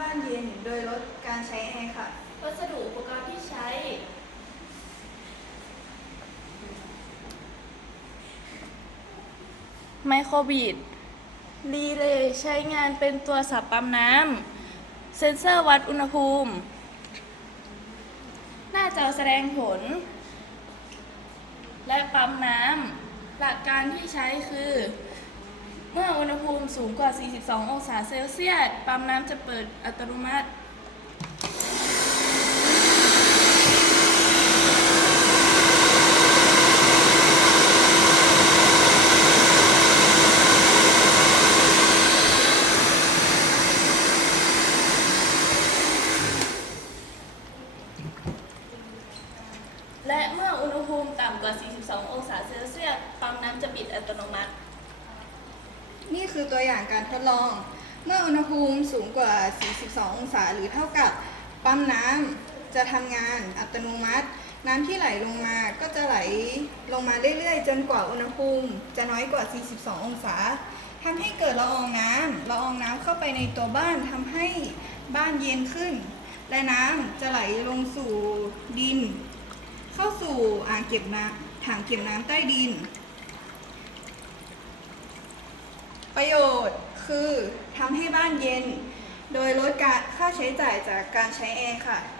ทำให้บ้านเย็นโดยลดการใช้แอร์ค่ะ วัสดุอุปกรณ์ที่ใช้ ไมโครบีดรีเลย์ใช้งานเป็นตัวสับปั๊มน้ำ เซ็นเซอร์วัดอุณหภูมิ หน้าจอแสดงผล และปั๊มน้ำ หลักการที่ใช้คือ เมื่ออุณหภูมิสูงกว่า 42 องศาเซลเซียส ปั๊มน้ำจะเปิดอัตโนมัติ และเมื่ออุณหภูมิต่ำกว่า 42 องศาเซลเซียส ปั๊มน้ำจะปิดอัตโนมัติ นี่คือตัวอย่างการทดลอง เมื่ออุณหภูมิสูงกว่า 42 องศาหรือเท่ากับปั๊มน้ำจะทำงานอัตโนมัติ น้ำที่ไหลลงมาก็จะไหลลงมาเรื่อยๆ จนกว่าอุณหภูมิ จะน้อยกว่า 42 องศาทำให้เกิดละอองน้ำละอองน้ำเข้าไปในตัวบ้านทำให้บ้านเย็นขึ้น และน้ำจะไหลลงสู่ดิน เข้าสู่อ่างเก็บน้ำถังเก็บน้ำใต้ดิน ประโยชน์คือทำให้บ้านเย็น โดยลดการค่าใช้จ่ายจากการใช้แอร์ค่ะพวกเราขอขอบคุณค่ะ